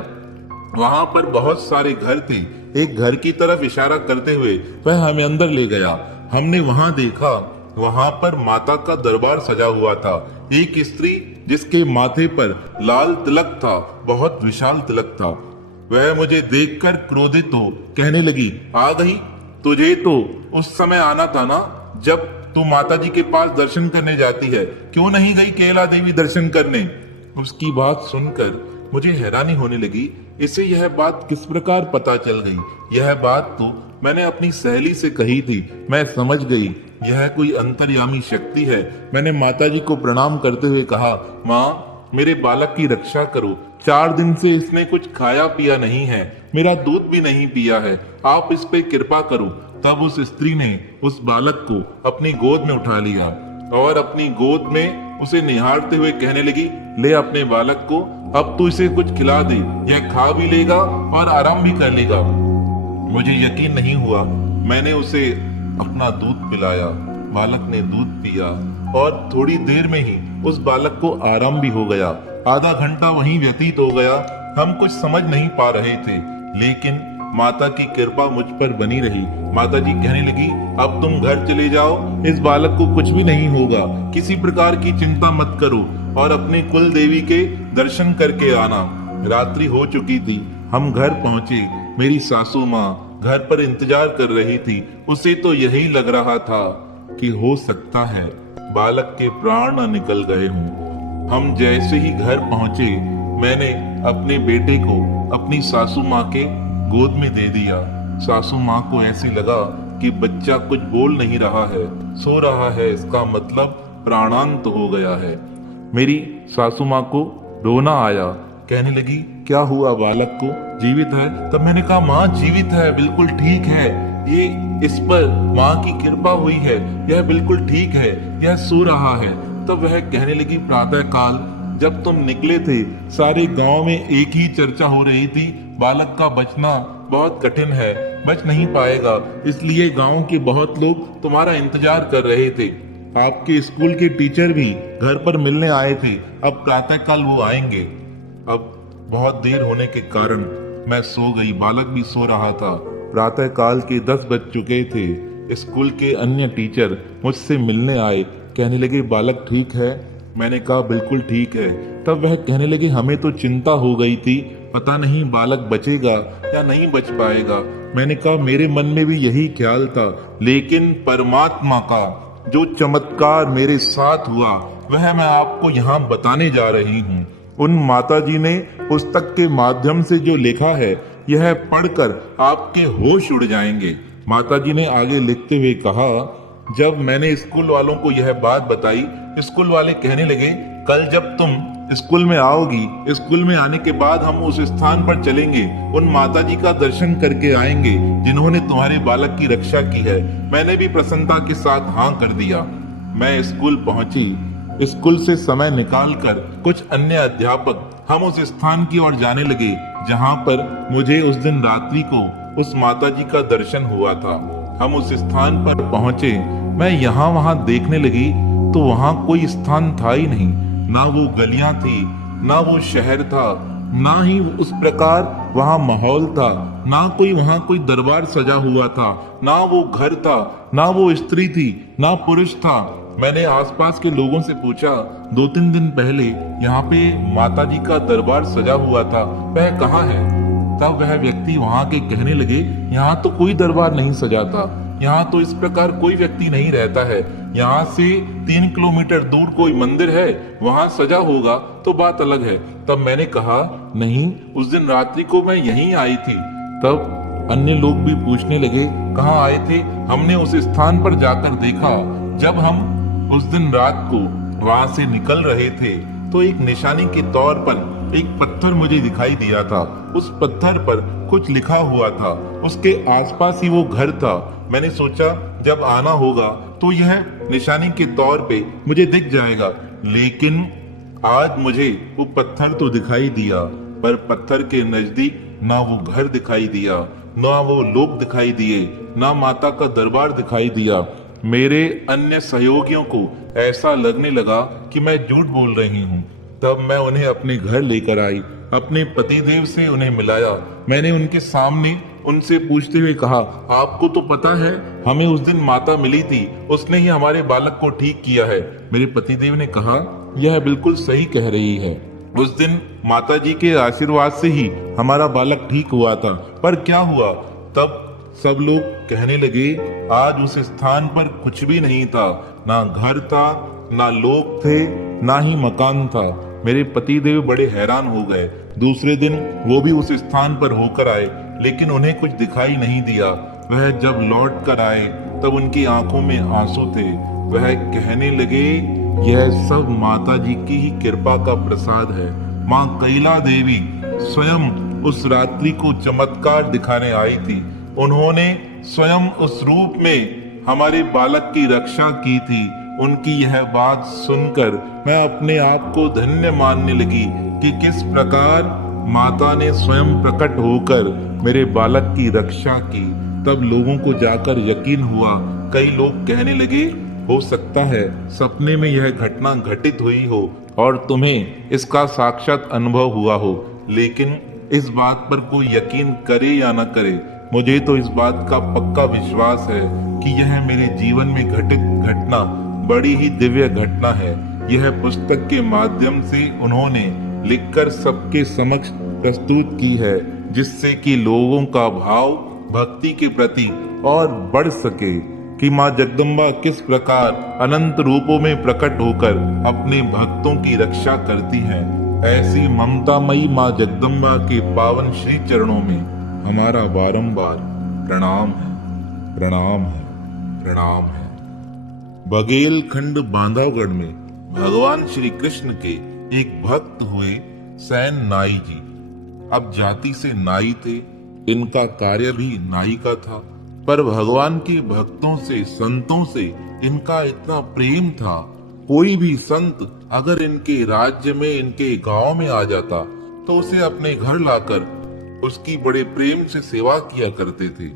वहां पर बहुत सारे घर थे। एक घर की तरफ इशारा करते हुए वह हमें अंदर ले गया। हमने वहां देखा, वहां पर माता का दरबार सजा हुआ था। एक स्त्री जिसके माथे पर लाल तिलक था, बहुत विशाल तिलक था। वह मुझे देखकर क्रोधित हो कहने लगी, आ गई? तुझे तो उस समय आना था ना, जब तू माताजी के पास दर्शन करने जाती है। क्यों नहीं गई कैला देवी दर्शन करने? उसकी बात सुनकर मुझे हैरानी होने लगी। इसे यह बात किस प्रकार पता चल गई? यह बात तो मैंने अपनी सहेली से कही थी। मैं समझ गई यह कोई अंतर्यामी शक्ति है। मैंने माताजी को प्रणाम करते हुए कहा, माँ मेरे बालक की रक्षा करो। 4 दिन से इसने कुछ खाया पिया नहीं है, मेरा दूध भी नहीं पिया है, आप इस पे कृपा करो। तब उस स्त्री ने उस बालक को अपनी गोद में उठा लिया और अपनी गोद में उसे निहारते हुए कहने लगी, ले अपने बालक को, अब तू इसे कुछ खिला दे, यह खा भी लेगा और आराम भी कर लेगा। मुझे यकीन नहीं हुआ। मैंने उसे अपना दूध पिलाया। बालक ने दूध पिया और थोड़ी देर में ही उस बालक को आराम भी हो गया। आधा घंटा वहीं व्यतीत हो गया। हम कुछ समझ नहीं पा रहे थे, लेकिन माता की कृपा मुझ पर बनी रही। माता जी कहने लगी, अब तुम घर चले जाओ, इस बालक को कुछ भी नहीं होगा, किसी प्रकार की चिंता मत करो और अपने कुल देवी के दर्शन करके आना। रात्रि हो चुकी थी, हम घर पहुंचे। मेरी सासू माँ घर पर इंतजार कर रही थी। उसे तो यही लग रहा था कि हो सकता है बालक के प्राण न निकल गए हों। हम जैसे ही घर पहुंचे, मैंने अपने बेटे को अपनी सासू माँ के गोद में दे दिया। सासू माँ को ऐसे लगा कि बच्चा कुछ बोल नहीं रहा है, सो रहा है, इसका मतलब प्राणांत हो गया है। मेरी सासू माँ को रोना आया, कहने लगी, क्या हुआ, बालक को जीवित है? तब मैंने कहा, माँ जीवित है, बिल्कुल ठीक है, ये इस पर माँ की कृपा हुई है, यह बिल्कुल ठीक है, यह सो रहा है। तब वह कहने लगी, प्रातः काल जब तुम निकले थे, सारे गांव में एक ही चर्चा हो रही थी, बालक का बचना बहुत कठिन है, बच नहीं पाएगा, इसलिए गांव के बहुत लोग तुम्हारा इंतजार कर रहे थे। आपके स्कूल के टीचर भी घर पर मिलने आए थे, अब प्रातःकाल वो आएंगे। अब बहुत देर होने के कारण मैं सो गई, बालक भी सो रहा था। प्रातःकाल के 10 बज चुके थे। स्कूल के अन्य टीचर मुझसे मिलने आए, कहने लगे, बालक ठीक है? मैंने कहा, बिल्कुल ठीक है। तब वह कहने लगे, हमें तो चिंता हो गई थी, पता नहीं बालक बचेगा या नहीं बच पाएगा। मैंने कहा, मेरे मन में भी यही ख्याल था, लेकिन परमात्मा का जो चमत्कार मेरे साथ हुआ वह मैं आपको यहाँ बताने जा रही हूँ। उन माताजी ने पुस्तक के माध्यम से जो लिखा है, यह पढ़कर आपके होश उड़ जाएंगे। माताजी ने आगे लिखते हुए कहा, जब मैंने स्कूल वालों को यह बात बताई, स्कूल वाले कहने लगे, कल जब तुम स्कूल में आओगी, स्कूल में आने के बाद हम उस स्थान पर चलेंगे, उन माताजी का दर्शन करके आएंगे जिन्होंने तुम्हारे बालक की रक्षा की है। मैंने भी प्रसन्नता के साथ हाँ कर दिया। मैं स्कूल पहुंची। स्कूल से समय निकालकर कुछ अन्य अध्यापक हम उस स्थान की ओर जाने लगे जहां पर मुझे उस दिन रात्रि को उस माताजी का दर्शन हुआ था। हम उस स्थान पर पहुंचे। मैं यहाँ वहां देखने लगी तो वहां कोई स्थान था ही नहीं, ना वो गलियां थी, ना वो शहर था, ना ही उस प्रकार वहां माहौल था, ना कोई वहां कोई दरबार सजा हुआ था, ना वो घर था, ना वो स्त्री थी, ना पुरुष था। मैंने आसपास के लोगों से पूछा, 2-3 दिन पहले यहाँ पे माताजी का दरबार सजा हुआ था, वह कहाँ है? तब वह व्यक्ति वहां के कहने लगे, यहाँ तो कोई दरबार नहीं सजा था, यहाँ तो इस प्रकार कोई व्यक्ति नहीं रहता है, यहाँ से 3 किलोमीटर दूर कोई मंदिर है, वहां सजा होगा तो बात अलग है। तब मैंने कहा, नहीं, उस दिन रात्रि को मैं यहीं आई थी। तब अन्य लोग भी पूछने लगे, कहाँ आए थे? हमने उस स्थान पर जाकर देखा। जब हम उस दिन रात को वहां से निकल रहे थे तो एक निशानी के तौर पर एक पत्थर मुझे दिखाई दिया था। उस पत्थर पर कुछ लिखा हुआ था, उसके आसपास ही वो घर था। मैंने सोचा जब आना होगा तो यह निशानी के तौर पे मुझे दिख जाएगा, लेकिन आज मुझे वो पत्थर तो दिखाई दिया, पर पत्थर के नजदीक ना वो घर दिखाई दिया, ना वो लोग दिखाई दिए, ना माता का दरबार दिखाई दिया। मेरे अन्य सहयोगियों को ऐसा लगने लगा कि मैं झूठ बोल रही हूँ। तब मैं उन्हें अपने घर लेकर आई, अपने पतिदेव से उन्हें मिलाया। मैंने उनके सामने उनसे पूछते हुए कहा, आपको तो पता है हमें उस दिन माता मिली थी, उसने ही हमारे बालक को ठीक किया है। मेरे पतिदेव ने कहा, यह बिल्कुल सही कह रही है, उस दिन माता जी के आशीर्वाद से ही हमारा बालक ठीक हुआ था। पर क्या हुआ? तब सब लोग कहने लगे, आज उस स्थान पर कुछ भी नहीं था, ना घर था, ना लोग थे, ना ही मकान था। मेरे पतिदेव बड़े हैरान हो गए। दूसरे दिन वो भी उस स्थान पर होकर आए, लेकिन उन्हें कुछ दिखाई नहीं दिया। वह जब लौट कर आए तब उनकी आंखों में आंसू थे। वह कहने लगे, यह सब माता जी की ही कृपा का प्रसाद है। माँ कैला देवी स्वयं उस रात्रि को चमत्कार दिखाने आई थी। उन्होंने स्वयं उस रूप में हमारे बालक की रक्षा की थी। उनकी यह बात सुनकर मैं अपने आप को धन्य मानने लगी कि किस प्रकार माता ने स्वयं प्रकट होकर मेरे बालक की रक्षा की। तब लोगों को जाकर यकीन हुआ। कई लोग कहने लगे, हो सकता है सपने में यह घटना घटित हुई हो और तुम्हें इसका साक्षात अनुभव हुआ हो, लेकिन इस बात पर कोई यकीन करे या न करे, मुझे तो इस बात का पक्का विश्वास है कि यह मेरे जीवन में घटित घटना बड़ी ही दिव्य घटना है। यह पुस्तक के माध्यम से उन्होंने लिखकर सबके समक्ष प्रस्तुत की है, जिससे कि लोगों का भाव भक्ति के प्रति और बढ़ सके कि माँ जगदम्बा किस प्रकार अनंत रूपों में प्रकट होकर अपने भक्तों की रक्षा करती हैं। ऐसी ममतामयी माँ जगदम्बा के पावन श्री चरणों में हमारा बारंबार प्रणाम है, प्रणाम है, प्रणाम है। बघेलखंड बांधवगढ़ में भगवान श्री कृष्ण के एक भक्त हुए सैन नाई जी। अब जाति से नाई थे, इनका कार्य भी नाई का था, पर भगवान के भक्तों से, संतों से इनका इतना प्रेम था, कोई भी संत अगर इनके राज्य में, इनके गांव में आ जाता तो उसे अपने घर लाकर उसकी बड़े प्रेम से सेवा किया करते थे।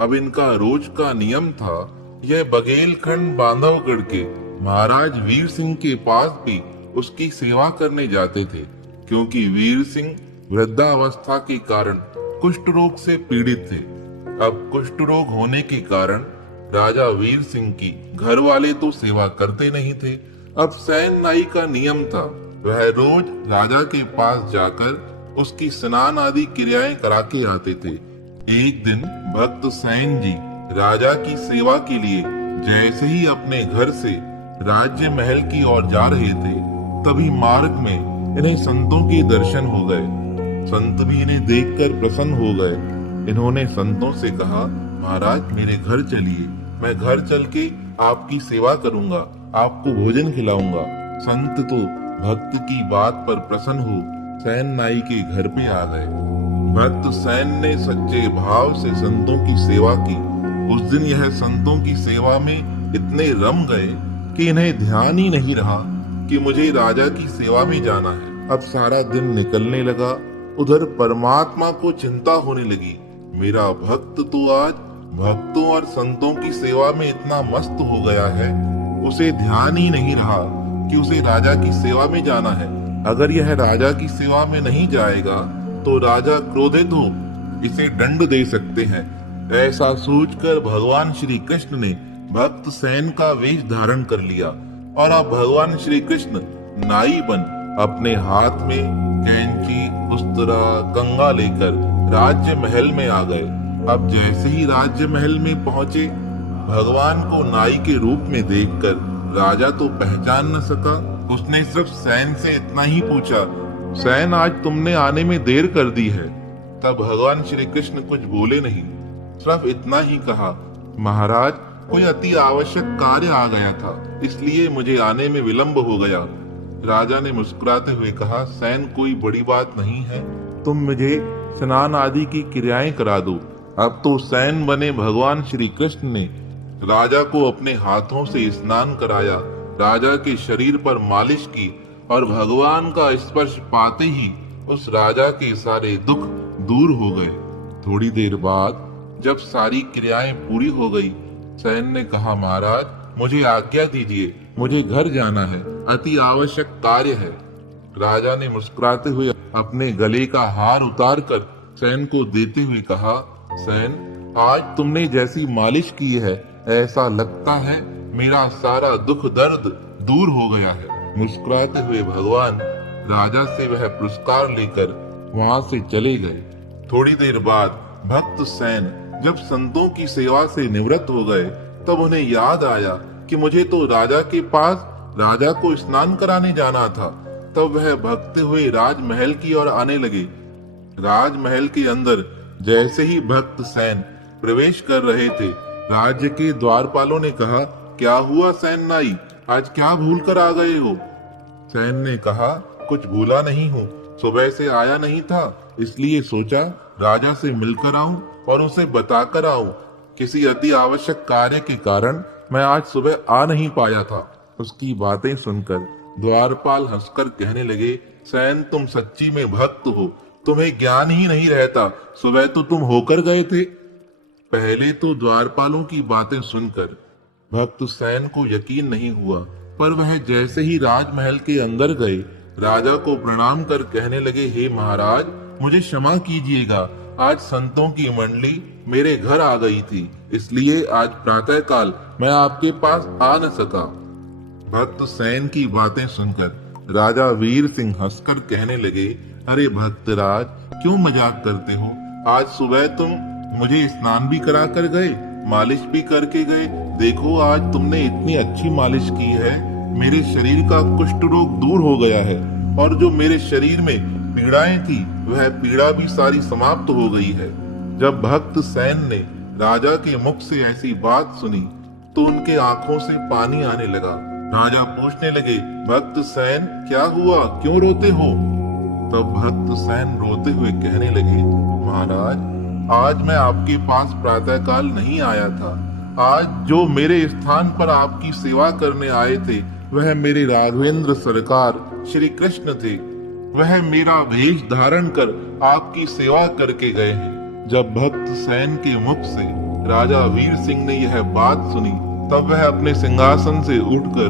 अब इनका रोज का नियम था, यह बघेलखंड बांधवगढ़ के महाराज वीर सिंह के पास भी उसकी सेवा करने जाते थे, क्योंकि वीर सिंह वृद्धावस्था के कारण कुष्ठ रोग से पीड़ित थे। अब कुष्ठ रोग होने के कारण राजा वीर सिंह की घर वाले तो सेवा करते नहीं थे। अब सैन नाई का नियम था, वह रोज राजा के पास जाकर उसकी स्नान आदि क्रियाएं करा के आते थे। एक दिन भक्त सैन जी राजा की सेवा के लिए जैसे ही अपने घर से राज्य महल की ओर जा रहे थे, तभी मार्ग में इन्हें संतों के दर्शन हो गए। संत भी इन्हें देखकर प्रसन्न हो गए। इन्होंने संतों से कहा, महाराज मेरे घर चलिए, मैं घर चल के आपकी सेवा करूंगा, आपको भोजन खिलाऊंगा। संत तो भक्त की बात पर प्रसन्न हो सैन नाई के घर पे आ गए। भक्त सैन ने सच्चे भाव से संतों की सेवा की। उस दिन यह संतों की सेवा में इतने रम गए कि इन्हें ध्यान ही नहीं रहा कि मुझे राजा की सेवा में जाना है। अब सारा दिन निकलने लगा, उधर परमात्मा को चिंता होने लगी, मेरा भक्त तो आज भक्तों और संतों की सेवा में इतना मस्त हो गया है, उसे ध्यान ही नहीं रहा कि उसे राजा की सेवा में जाना है। अगर यह राजा की सेवा में नहीं जाएगा तो राजा क्रोधित हो इसे दंड दे सकते हैं। ऐसा सोचकर भगवान श्री कृष्ण ने भक्त सैन का वेश धारण कर लिया और अब भगवान श्री कृष्ण नाई बन अपने हाथ में कैंची, उस्तरा, कंगा लेकर राज्य महल में आ गए। अब जैसे ही राज्य महल में पहुंचे, भगवान को नाई के रूप में देखकर राजा तो पहचान न सका। उसने सिर्फ सैन से इतना ही पूछा, सैन आज तुमने आने में देर कर दी है। तब भगवान श्री कृष्ण कुछ बोले नहीं, सिर्फ इतना ही कहा, महाराज कोई अति आवश्यक कार्य आ गया था, इसलिए मुझे आने में विलंब हो गया। राजा ने मुस्कुराते हुए कहा, सैन कोई बड़ी बात नहीं है, तुम मुझे स्नान आदि की क्रियाएं करा दो। अब तो सैन बने भगवान श्री कृष्ण ने राजा को अपने हाथों से स्नान कराया, राजा के शरीर पर मालिश की और भगवान का स्पर्श पाते ही उस राजा के सारे दुख दूर हो गए। थोड़ी देर बाद जब सारी क्रियाएं पूरी हो गई, सैन ने कहा, महाराज मुझे आज्ञा दीजिए, मुझे घर जाना है, अति आवश्यक कार्य है। राजा ने मुस्कुराते हुए अपने गले का हार उतार कर सैन को देते हुए कहा, सैन आज तुमने जैसी मालिश की है, ऐसा लगता है मेरा सारा दुख दर्द दूर हो गया है। मुस्कुराते हुए भगवान राजा से वह पुरस्कार लेकर वहां से चले गए। थोड़ी देर बाद भक्त सैन जब संतों की सेवा से निवृत्त हो गए, तब उन्हें याद आया कि मुझे तो राजा के पास राजा को स्नान कराने जाना था। तब वह भगते हुए राजमहल की ओर आने लगे। राजमहल के अंदर जैसे ही भक्त सैन प्रवेश कर रहे थे, राज्य के द्वारपालों ने कहा, क्या हुआ सैन नाई, आज क्या भूल कर आ गए हो? सैन ने कहा, कुछ भूला नहीं हूँ, सुबह से आया नहीं था, इसलिए सोचा राजा से मिलकर आऊं और उसे बता कर आऊं। किसी अति आवश्यक कार्य के कारण मैं आज सुबह आ नहीं पाया था। उसकी बातें सुनकर द्वारपाल हंसकर कहने लगे, सैन तुम सच्ची में भक्त हो, तुम्हें ज्ञान ही नहीं रहता, सुबह तो तुम होकर गए थे। पहले तो द्वारपालों की बातें सुनकर भक्त सैन को यकीन नहीं हुआ पर वह जैसे ही राजमहल के अंदर गए, राजा को प्रणाम कर कहने लगे, हे महाराज, मुझे क्षमा कीजिएगा, आज संतों की मंडली मेरे घर आ गई थी, इसलिए आज प्रातःकाल मैं आपके पास आ न सका। भक्त सैन की बातें सुनकर राजा वीर सिंह हंसकर कहने लगे, अरे भक्तराज, क्यों मजाक करते हो? आज सुबह तुम मुझे स्नान भी करा कर गए, मालिश भी करके गए। देखो, आज तुमने इतनी अच्छी मालिश की है, मेरे शरीर का कुष्ठ रोग दूर हो गया है, और जो मेरे शरीर में पीड़ाएं थी वह पीड़ा भी सारी समाप्त हो गई है। जब भक्त सैन ने राजा के मुख से ऐसी बात सुनी तो उनके आंखों से पानी आने लगा। राजा पूछने लगे, भक्त सैन, क्या हुआ, क्यों रोते हो? तब भक्त सैन रोते हुए कहने लगे, महाराज, आज मैं आपके पास प्रातःकाल नहीं आया था। आज जो मेरे स्थान पर आपकी सेवा करने आए थे वह मेरे राघवेंद्र सरकार श्री कृष्ण थे। वह मेरा वेश धारण कर आपकी सेवा करके गए हैं। जब भक्त सैन के मुख से राजा वीर सिंह ने यह बात सुनी तब वह अपने सिंहासन से उठकर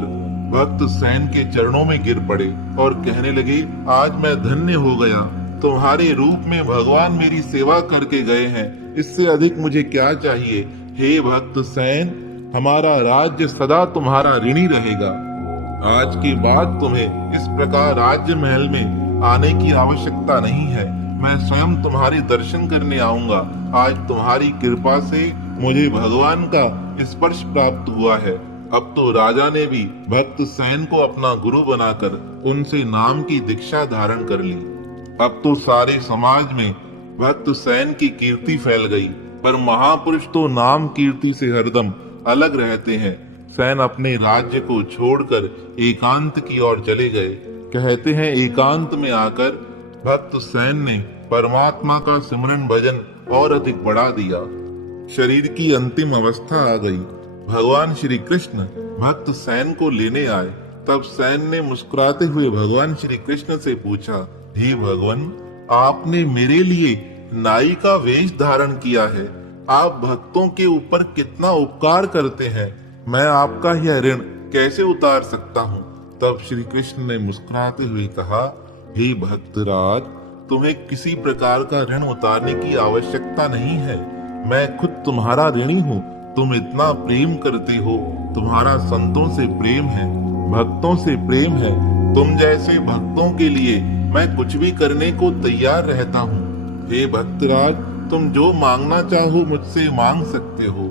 भक्त सैन के चरणों में गिर पड़े और कहने लगे, आज मैं धन्य हो गया, तुम्हारे रूप में भगवान मेरी सेवा करके गए हैं, इससे अधिक मुझे क्या चाहिए। हे भक्त सैन, हमारा राज्य सदा तुम्हारा ऋणी रहेगा। आज के बाद तुम्हें इस प्रकार राज्य महल में आने की आवश्यकता नहीं है, मैं स्वयं तुम्हारे दर्शन करने आऊंगा। आज तुम्हारी कृपा से मुझे भगवान का स्पर्श प्राप्त हुआ है। अब तो राजा ने भी भक्त सैन को अपना गुरु बनाकर उनसे नाम की दीक्षा धारण कर ली। अब तो सारे समाज में भक्त सैन की कीर्ति फैल गई, पर महापुरुष तो नाम कीर्ति से हरदम अलग रहते हैं। सैन अपने राज्य को छोड़कर एकांत की ओर चले गए। कहते हैं, एकांत में आकर भक्त सैन ने परमात्मा का सिमरन भजन और अधिक बढ़ा दिया। शरीर की अंतिम अवस्था आ गई। भगवान श्री कृष्ण भक्त सैन को लेने आए। तब सैन ने मुस्कुराते हुए भगवान श्री कृष्ण से पूछा, हे भगवान, आपने मेरे लिए नाई का वेश धारण किया है। आप भक्तों के ऊपर कितना उपकार करते हैं, मैं आपका यह ऋण कैसे उतार सकता हूँ? तब श्री कृष्ण ने मुस्कुराते हुए कहा, हे भक्तराज, तुम्हें किसी प्रकार का ऋण उतारने की आवश्यकता नहीं है, मैं खुद तुम्हारा ऋणी हूँ। तुम इतना प्रेम करते हो, तुम्हारा संतों से प्रेम है, भक्तों से प्रेम है। तुम जैसे भक्तों के लिए मैं कुछ भी करने को तैयार रहता हूँ। हे भक्तराज, तुम जो मांगना चाहो मुझसे मांग सकते हो।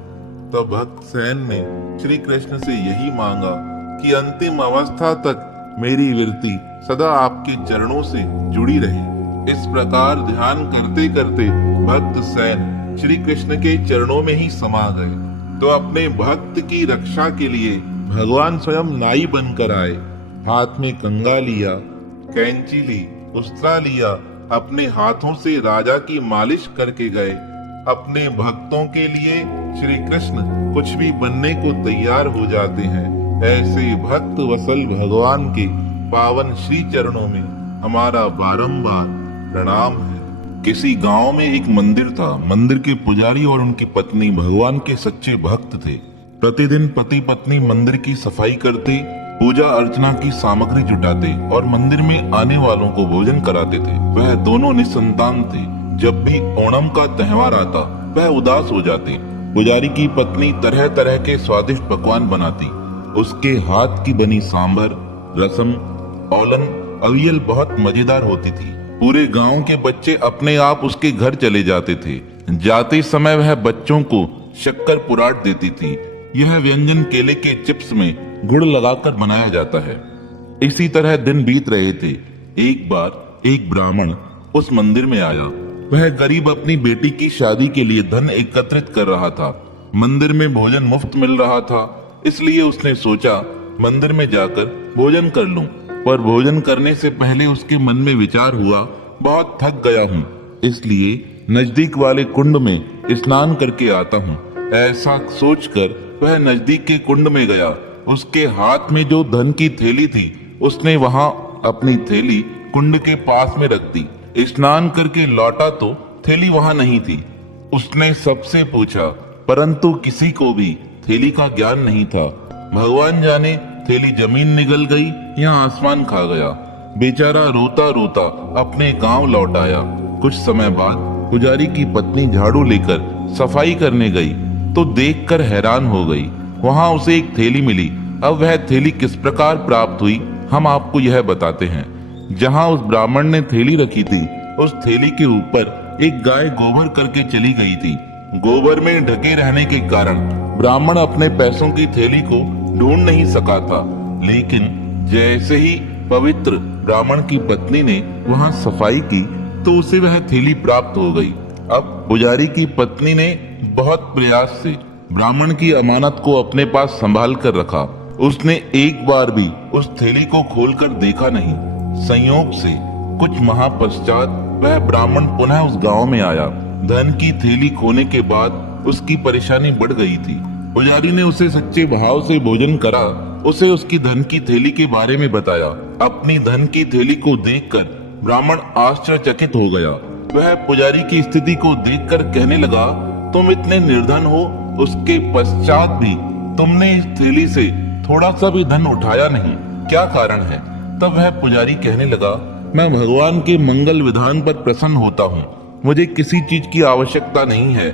तब भक्त सैन ने श्री कृष्ण से यही मांगा कि अंतिम अवस्था तक मेरी वृत्ति सदा आपके चरणों से जुड़ी रहे। इस प्रकार ध्यान करते करते भक्त सैन श्री कृष्ण के चरणों में ही समा गए। तो अपने भक्त की रक्षा के लिए भगवान स्वयं नाई बनकर आए। हाथ में कंगा लिया, कैंची ली, उस्त्रा लिया, अपने हाथों से राजा की मालिश करके गए। अपने भक्तों के लिए श्री कृष्ण कुछ भी बनने को तैयार हो जाते हैं। ऐसे भक्त वसल भगवान के पावन श्री चरणों में हमारा बारंबार प्रणाम है। किसी गांव में एक मंदिर था। मंदिर के पुजारी और उनकी पत्नी भगवान के सच्चे भक्त थे। प्रतिदिन पति पत्नी मंदिर की सफाई करते, पूजा अर्चना की सामग्री जुटाते और मंदिर में आने वालों को भोजन कराते थे। वह दोनों निसंतान थे। जब भी ओणम का त्योहार आता वह उदास हो जाते। पुजारी की पत्नी तरह तरह के स्वादिष्ट पकवान बनाती। उसके हाथ की बनी सांभर, रसम, औलन, अवियल बहुत मजेदार होती थी। पूरे गांव के बच्चे अपने आप उसके घर चले जाते थे। जाते समय वह बच्चों को शक्कर पुराट देती थी। यह व्यंजन केले के चिप्स में गुड़ लगाकर बनाया जाता है। इसी तरह दिन बीत रहे थे। एक बार एक ब्राह्मण उस मंदिर में आया। वह गरीब अपनी बेटी की शादी के लिए धन एकत्रित कर रहा था। मंदिर में भोजन मुफ्त मिल रहा था, इसलिए उसने सोचा मंदिर में जाकर भोजन कर लूं। पर भोजन करने से पहले उसके मन में विचार हुआ, बहुत थक गया हूँ, इसलिए नजदीक वाले कुंड में स्नान करके आता हूँ। ऐसा सोचकर वह नजदीक के कुंड में गया। उसके हाथ में जो धन की थैली थी उसने वहां अपनी थैली कुंड के पास में रख दी। स्नान करके लौटा तो थैली वहां नहीं थी। उसने सबसे पूछा, परंतु किसी को भी थैली का ज्ञान नहीं था। भगवान जाने थैली जमीन निगल गई या आसमान खा गया। बेचारा रोता रोता अपने गांव लौट आया। कुछ समय बाद पुजारी की पत्नी झाड़ू लेकर सफाई करने गई तो देखकर हैरान हो गई। वहां उसे एक थैली मिली। अब वह थैली किस प्रकार प्राप्त हुई हम आपको यह बताते हैं। जहां उस ब्राह्मण ने थैली रखी थी, उस थैली के ऊपर एक गाय गोबर करके चली गई थी। गोबर में ढके रहने के कारण ब्राह्मण अपने पैसों की थैली को ढूंढ नहीं सका था, लेकिन जैसे ही पवित्र ब्राह्मण की पत्नी ने वहां सफाई की तो उसे वह थैली प्राप्त हो गई। अब पुजारी की पत्नी ने बहुत प्रयास से ब्राह्मण की अमानत को अपने पास संभाल कर रखा। उसने एक बार भी उस थैली को खोलकर देखा नहीं। संयोग से कुछ माह पश्चात वह ब्राह्मण पुनः उस गांव में आया। धन की थैली खोने के बाद उसकी परेशानी बढ़ गई थी। पुजारी ने उसे सच्चे भाव से भोजन करा, उसे उसकी धन की थैली के बारे में बताया। अपनी धन की थैली को देखकर ब्राह्मण आश्चर्यचकित हो गया। वह पुजारी की स्थिति को देखकर कहने लगा, तुम इतने निर्धन हो, उसके पश्चात भी तुमने इस थैली से थोड़ा सा भी धन उठाया नहीं, क्या कारण है? तब वह पुजारी कहने लगा, मैं भगवान के मंगल विधान पर प्रसन्न होता हूँ, मुझे किसी चीज की आवश्यकता नहीं है।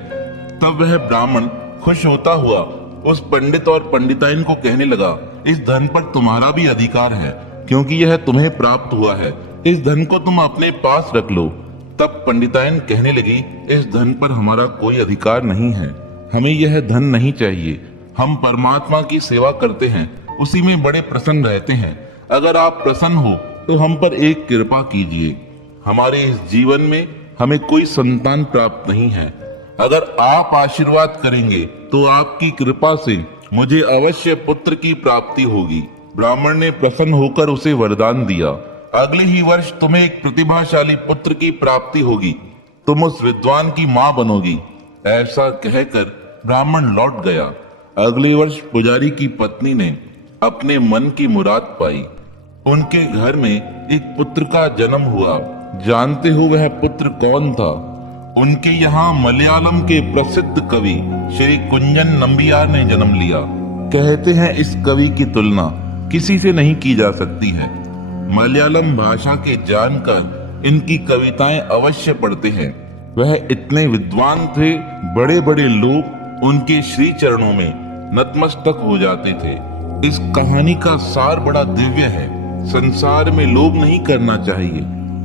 तब वह ब्राह्मण खुश होता हुआ उस पंडित और पंडिताइन को कहने लगा, इस धन पर तुम्हारा भी अधिकार है, क्योंकि यह तुम्हें प्राप्त हुआ है। इस धन को तुम अपने पास रख लो। तब पंडिताइन कहने लगी, इस धन पर हमारा कोई अधिकार नहीं है, हमें यह धन नहीं चाहिए। हम परमात्मा की सेवा करते हैं, उसी में बड़े प्रसन्न रहते हैं। अगर आप प्रसन्न हो तो हम पर एक कृपा कीजिए। हमारे इस जीवन में हमें कोई संतान प्राप्त नहीं है। अगर आप आशीर्वाद करेंगे तो आपकी कृपा से मुझे अवश्य पुत्र की प्राप्ति होगी। ब्राह्मण ने प्रसन्न होकर उसे वरदान दिया, अगले ही वर्ष तुम्हें एक प्रतिभाशाली पुत्र की प्राप्ति होगी, तुम उस विद्वान की मां बनोगी। ऐसा कहकर ब्राह्मण लौट गया। अगले वर्ष पुजारी की पत्नी ने अपने मन की मुराद पाई। उनके घर में एक पुत्र का जन्म हुआ। जानते हो वह पुत्र कौन था? उनके यहाँ मलयालम के प्रसिद्ध कवि श्री कुंजन नंबियार ने जन्म लिया। कहते हैं इस कवि की तुलना किसी से नहीं की जा सकती है। मलयालम भाषा के जानकर इनकी कविताएं अवश्य पढ़ते हैं। वह इतने विद्वान थे, बड़े बड़े लोग उनके श्री चरणों में नतमस्तक हो जाते थे। इस कहानी का सार बड़ा दिव्य है। संसार में लोभ नहीं करना चाहिए।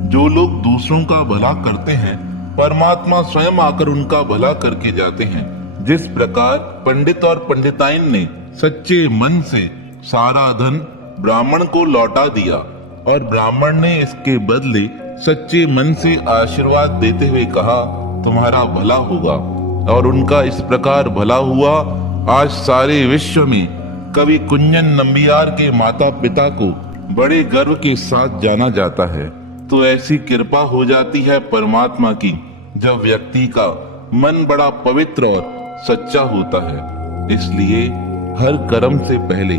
जो लोग दूसरों का भला करते हैं, परमात्मा स्वयं आकर उनका भला करके जाते हैं। जिस प्रकार पंडित और पंडिताइन ने सच्चे मन से सारा धन ब्राह्मण को लौटा दिया और ब्राह्मण ने इसके बदले सच्चे मन से आशीर्वाद देते हुए कहा, तुम्हारा भला होगा, और उनका इस प्रकार भला हुआ। आज सारे विश्व में कवि कुंजन नंबियार के माता पिता को बड़े गर्व के साथ जाना जाता है। तो ऐसी कृपा हो जाती है परमात्मा की जब व्यक्ति का मन बड़ा पवित्र और सच्चा होता है। इसलिए हर कर्म से पहले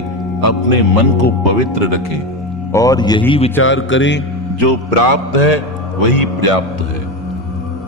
अपने मन को पवित्र रखें और यही विचार करें, जो प्राप्त है वही पर्याप्त है।